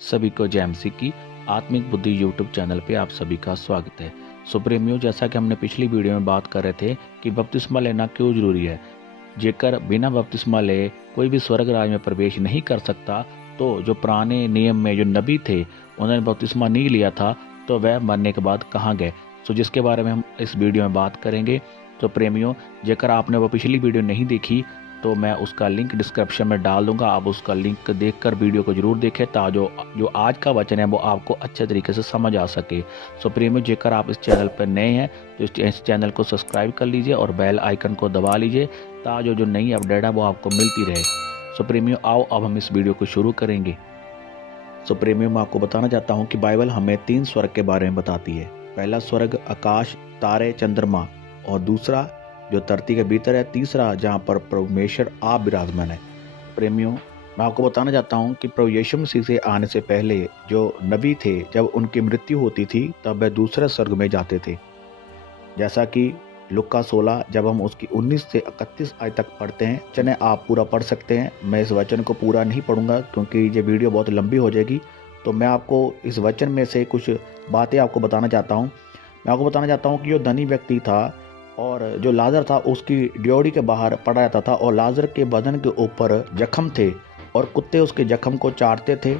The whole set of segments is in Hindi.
सभी को जैमसी की आत्मिक बुद्धि यूट्यूब चैनल पे आप सभी का स्वागत है। सो प्रेमियों, जैसा कि हमने पिछली वीडियो में बात कर रहे थे कि बपतिस्मा लेना क्यों जरूरी है। जेकर बिना बपतिस्मा ले कोई भी स्वर्ग राज में प्रवेश नहीं कर सकता, तो जो पुराने नियम में जो नबी थे उन्होंने बपतिस्मा नहीं लिया था, तो वह मरने के बाद कहाँ गए। सो जिसके बारे में हम इस वीडियो में बात करेंगे। तो प्रेमियों, जेकर आपने वो पिछली वीडियो नहीं देखी तो मैं उसका लिंक डिस्क्रिप्शन में डाल दूंगा। आप उसका लिंक देखकर वीडियो को जरूर देखें ताकि जो आज का वचन है वो आपको अच्छे तरीके से समझ आ सके। सो प्रेमियों, जेकर आप इस चैनल पर नए हैं तो इस चैनल को सब्सक्राइब कर लीजिए और बेल आइकन को दबा लीजिए ताकि जो नई अपडेट है वो आपको मिलती रहे। सो प्रेमियों, आओ अब हम इस वीडियो को शुरू करेंगे। सो प्रेमियों, मैं आपको बताना चाहता हूँ कि बाइबल हमें 3 स्वर्ग के बारे में बताती है। पहला स्वर्ग आकाश, तारे, चंद्रमा, और दूसरा जो धरती के भीतर है, तीसरा जहाँ पर परमेश्वर आप विराजमान है। प्रेमियों, मैं आपको बताना चाहता हूँ कि प्रभु यीशु मसीह से आने से पहले जो नबी थे, जब उनकी मृत्यु होती थी तब वह दूसरे स्वर्ग में जाते थे। जैसा कि लुक्का 16 जब हम उसकी 19 से 31 आयत तक पढ़ते हैं, चने आप पूरा पढ़ सकते हैं। मैं इस वचन को पूरा नहीं पढ़ूंगा क्योंकि ये वीडियो बहुत लंबी हो जाएगी। तो मैं आपको इस वचन में से कुछ बातें आपको बताना चाहता हूँ। मैं आपको बताना चाहता हूँ कि जो धनी व्यक्ति था और जो लाजर था उसकी ड्योढ़ी के बाहर पड़ा रहता था, और लाजर के बदन के ऊपर जख्म थे और कुत्ते उसके जख्म को चाटते थे,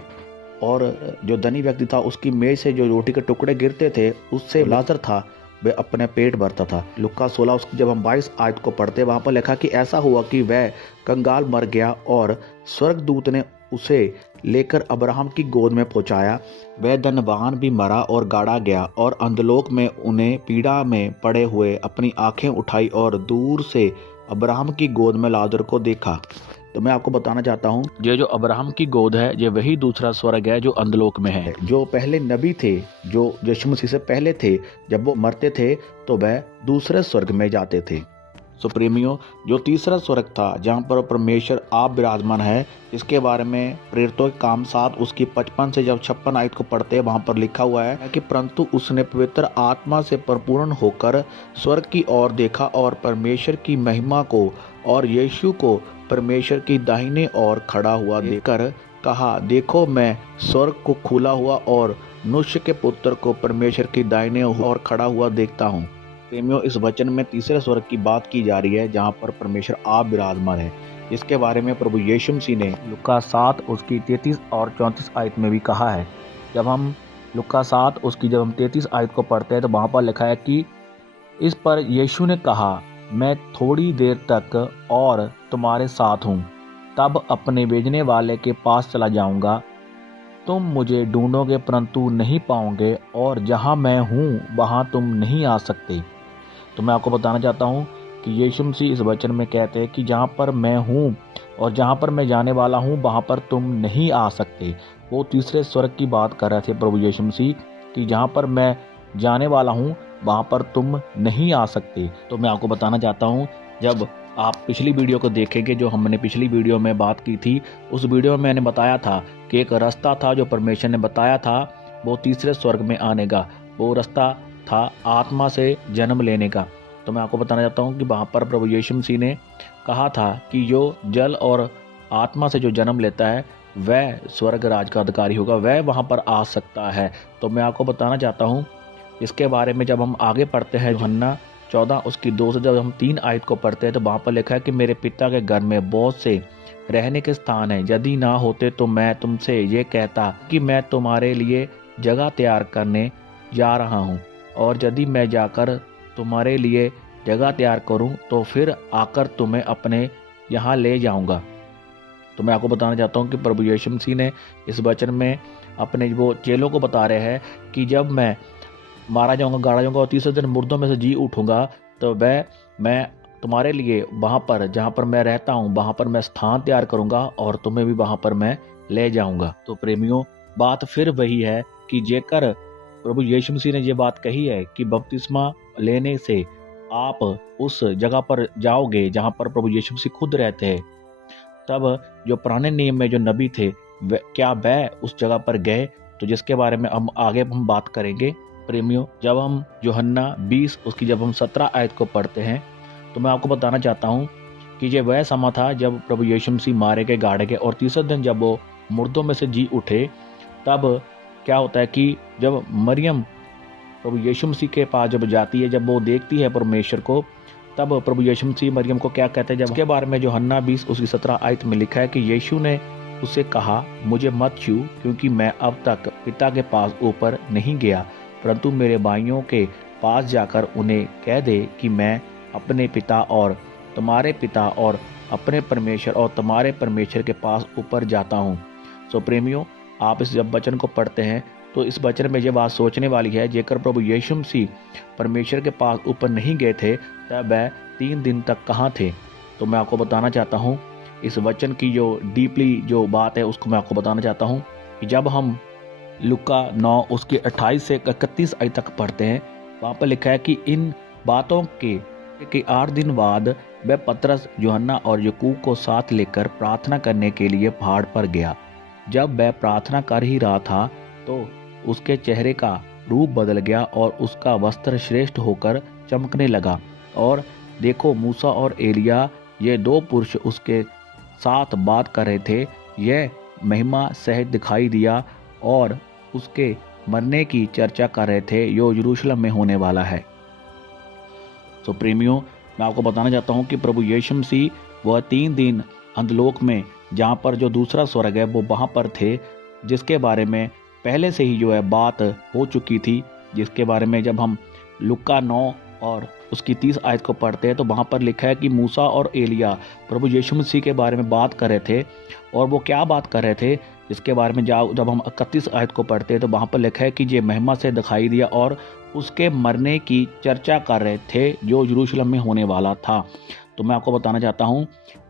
और जो धनी व्यक्ति था उसकी मेज से जो रोटी के टुकड़े गिरते थे उससे लाजर था वह अपने पेट भरता था। लुक्का 16 उसकी जब हम 22 आयत को पढ़ते, वहाँ पर लिखा कि ऐसा हुआ कि वह कंगाल मर गया और स्वर्गदूत ने उसे लेकर अब्राहम की गोद में पहुंचाया। वह धनवान भी मरा और गाड़ा गया, और अंधलोक में उन्हें पीड़ा में पड़े हुए अपनी आंखें उठाई और दूर से अब्राहम की गोद में लाजर को देखा। तो मैं आपको बताना चाहता हूँ, ये जो अब्राहम की गोद है ये वही दूसरा स्वर्ग है जो अंधलोक में है। जो पहले नबी थे, जो यीशु मसीह से पहले थे, जब वो मरते थे तो वह दूसरे स्वर्ग में जाते थे। सो प्रेमियों, जो तीसरा स्वर्ग था जहाँ पर परमेश्वर आप विराजमान है, इसके बारे में प्रेरितों के काम 7 उसकी 55 से जब 56 आयत को पढ़ते हैं, वहाँ पर लिखा हुआ है कि परंतु उसने पवित्र आत्मा से परिपूर्ण होकर स्वर्ग की ओर देखा और परमेश्वर की महिमा को और यीशु को परमेश्वर की दाहिने ओर खड़ा हुआ देखकर कहा, देखो मैं स्वर्ग को खुला हुआ और मनुष्य के पुत्र को परमेश्वर की दाहिने ओर खड़ा हुआ देखता हूँ। प्रेमियों, इस वचन में तीसरे स्वर्ग की बात की जा रही है जहाँ पर परमेश्वर आप विराजमान है। इसके बारे में प्रभु यीशु मसीह ने लुक्का 7 उसकी 33 और 34 आयत में भी कहा है। जब हम लुक्का 7 उसकी जब हम 33 आयत को पढ़ते हैं तो वहाँ पर लिखा है कि इस पर यीशु ने कहा, मैं थोड़ी देर तक और तुम्हारे साथ हूँ, तब अपने भेजने वाले के पास चला जाऊँगा। तुम मुझे ढूंढोगे परंतु नहीं पाओगे, और जहाँ मैं हूँ वहाँ तुम नहीं आ सकते। तो मैं आपको बताना चाहता हूँ कि यीशु मसीह इस वचन में कहते हैं कि जहाँ पर मैं हूँ और जहाँ पर मैं जाने वाला हूँ वहाँ पर तुम नहीं आ सकते। वो तीसरे स्वर्ग की बात कर रहे थे प्रभु यीशु मसीह कि जहाँ पर मैं जाने वाला हूँ वहाँ पर तुम नहीं आ सकते। तो मैं आपको बताना चाहता हूँ, जब आप पिछली वीडियो को देखेंगे, जो हमने पिछली वीडियो में बात की थी, उस वीडियो में मैंने बताया था कि एक रास्ता था जो परमेश्वर ने बताया था वो तीसरे स्वर्ग में आने का। वो रास्ता था आत्मा से जन्म लेने का। तो मैं आपको बताना चाहता हूँ कि वहाँ पर प्रभु यीशु मसीह ने कहा था कि जो जल और आत्मा से जो जन्म लेता है वह स्वर्ग राज का अधिकारी होगा, वह वहाँ पर आ सकता है। तो मैं आपको बताना चाहता हूँ इसके बारे में। जब हम आगे पढ़ते हैं यूहन्ना 14 उसकी 2 से जब हम 3 आयत को पढ़ते हैं तो वहाँ पर लिखा है कि मेरे पिता के घर में बहुत से रहने के स्थान हैं, यदि ना होते तो मैं तुमसे ये कहता कि मैं तुम्हारे लिए जगह तैयार करने जा रहा हूँ, और यदि मैं जाकर तुम्हारे लिए जगह तैयार करूँ तो फिर आकर तुम्हें अपने यहाँ ले जाऊँगा। तो मैं आपको बताना चाहता हूँ कि प्रभु यीशु मसीह ने इस वचन में अपने वो चेलों को बता रहे हैं कि जब मैं मारा जाऊँगा, गाड़ा जाऊँगा और तीसरे दिन मुर्दों में से जी उठूँगा, तो मैं तुम्हारे लिए वहाँ पर जहाँ पर मैं रहता हूँ वहाँ पर मैं स्थान तैयार करूँगा और तुम्हें भी वहाँ पर मैं ले जाऊँगा। तो प्रेमियों, बात फिर वही है कि जेकर प्रभु यीशु मसीह ने ये बात कही है कि बपतिस्मा लेने से आप उस जगह पर जाओगे जहाँ पर प्रभु यीशु मसीह खुद रहते हैं, तब जो पुराने नियम में जो नबी थे क्या वह उस जगह पर गए? तो जिसके बारे में हम आगे बात करेंगे। प्रेमियों, जब हम यूहन्ना 20 उसकी जब हम 17 आयत को पढ़ते हैं तो मैं आपको बताना चाहता हूँ कि ये वह समय था जब प्रभु यीशु मसीह मारे गए, गाड़े गए, और तीसरे दिन जब वो मुर्दों में से जी उठे तब क्या होता है कि जब मरियम प्रभु यीशु मसीह के पास जब जाती है, जब वो देखती है परमेश्वर को, तब प्रभु यीशु मसीह मरियम को क्या कहते हैं, जब उसके बारे में यूहन्ना 20 उसकी 17 आयत में लिखा है कि यीशु ने उससे कहा, मुझे मत छू, क्योंकि मैं अब तक पिता के पास ऊपर नहीं गया, परंतु मेरे भाइयों के पास जाकर उन्हें कह दे कि मैं अपने पिता और तुम्हारे पिता और अपने परमेश्वर और तुम्हारे परमेश्वर के पास ऊपर जाता हूँ। सो प्रेमियों, आप इस जब वचन को पढ़ते हैं तो इस वचन में ये बात सोचने वाली है, जेकर प्रभु यीशु मसीह परमेश्वर के पास ऊपर नहीं गए थे तब वह 3 दिन तक कहाँ थे। तो मैं आपको बताना चाहता हूँ इस वचन की जो डीपली जो बात है उसको मैं आपको बताना चाहता हूँ कि जब हम लुका 9 उसके 28 से 31 आयत तक पढ़ते हैं, वहाँ पर लिखा है कि इन बातों के 8 दिन बाद वह पतरस, यूहन्ना और याकूब को साथ लेकर प्रार्थना करने के लिए पहाड़ पर गया। जब वह प्रार्थना कर ही रहा था तो उसके चेहरे का रूप बदल गया और उसका वस्त्र श्रेष्ठ होकर चमकने लगा, और देखो मूसा और एलिया ये 2 पुरुष उसके साथ बात कर रहे थे। यह महिमा सहित दिखाई दिया और उसके मरने की चर्चा कर रहे थे जो यरूशलेम में होने वाला है। तो प्रेमियों, मैं आपको बताना चाहता हूँ कि प्रभु यीशु मसीह वह 3 दिन अंधलोक में, जहाँ पर जो दूसरा स्वर्ग है वो वहाँ पर थे, जिसके बारे में पहले से ही जो है बात हो चुकी थी, जिसके बारे में जब हम लुका 9 और उसकी 30 आयत को पढ़ते हैं तो वहाँ पर लिखा है कि मूसा और एलिया प्रभु यीशु मसीह के बारे में बात कर रहे थे। और वो क्या बात कर रहे थे, जिसके बारे में जब हम 31 आयत को पढ़ते हैं तो वहाँ पर लिखा है कि ये महिमा से दिखाई दिया और उसके मरने की चर्चा कर रहे थे जो यरूशलेम में होने वाला था। तो मैं आपको बताना चाहता हूँ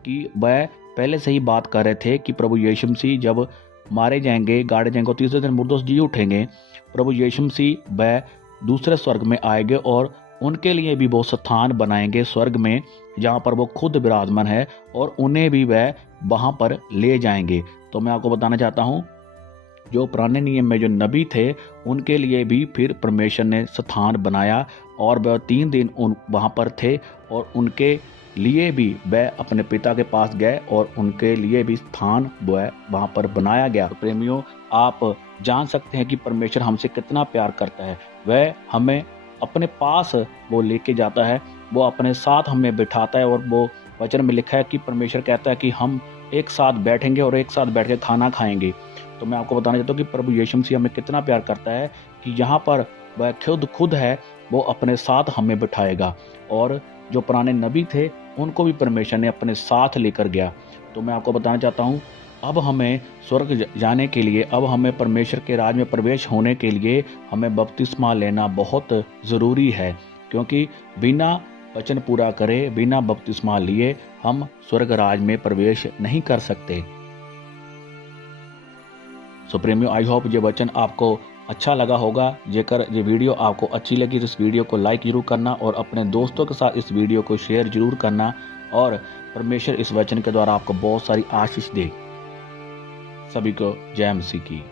कि वह पहले से ही बात कर रहे थे कि प्रभु यीशु मसीह जब मारे जाएंगे, गाड़े जाएंगे और तीसरे दिन मुर्दों से जी उठेंगे, प्रभु यीशु मसीह वह दूसरे स्वर्ग में आएंगे और उनके लिए भी वो स्थान बनाएंगे स्वर्ग में, जहाँ पर वो खुद विराजमान है, और उन्हें भी वह वहाँ पर ले जाएंगे। तो मैं आपको बताना चाहता हूँ जो पुराने नियम में जो नबी थे उनके लिए भी फिर परमेश्वर ने स्थान बनाया और वह 3 दिन वहाँ पर थे, और उनके लिए भी वह अपने पिता के पास गए और उनके लिए भी स्थान वहाँ पर बनाया गया। तो प्रेमियों, आप जान सकते हैं कि परमेश्वर हमसे कितना प्यार करता है। वह हमें अपने पास वो लेके जाता है, वो अपने साथ हमें बिठाता है, और वो वचन में लिखा है कि परमेश्वर कहता है कि हम एक साथ बैठेंगे और एक साथ बैठ के खाना खाएंगे। तो मैं आपको बताना चाहता हूँ कि प्रभु यीशु मसीह हमें कितना प्यार करता है कि यहाँ पर वह खुद है, वो अपने साथ हमें बिठाएगा। और जो पुराने नबी थे उनको भी परमेश्वर ने अपने साथ लेकर गया। तो मैं आपको बताना चाहता हूँ अब हमें स्वर्ग जाने के लिए, अब हमें परमेश्वर के राज में प्रवेश होने के लिए हमें बपतिस्मा लेना बहुत ज़रूरी है, क्योंकि बिना वचन पूरा करे, बिना बपतिस्मा लिए हम स्वर्ग राज में प्रवेश नहीं कर सकते। सो प्रेमियों, आई होप ये वचन आपको अच्छा लगा होगा। जेकर ये वीडियो आपको अच्छी लगी तो इस वीडियो को लाइक जरूर करना और अपने दोस्तों के साथ इस वीडियो को शेयर जरूर करना, और परमेश्वर इस वचन के द्वारा आपको बहुत सारी आशीष दे। सभी को जय मसीह की।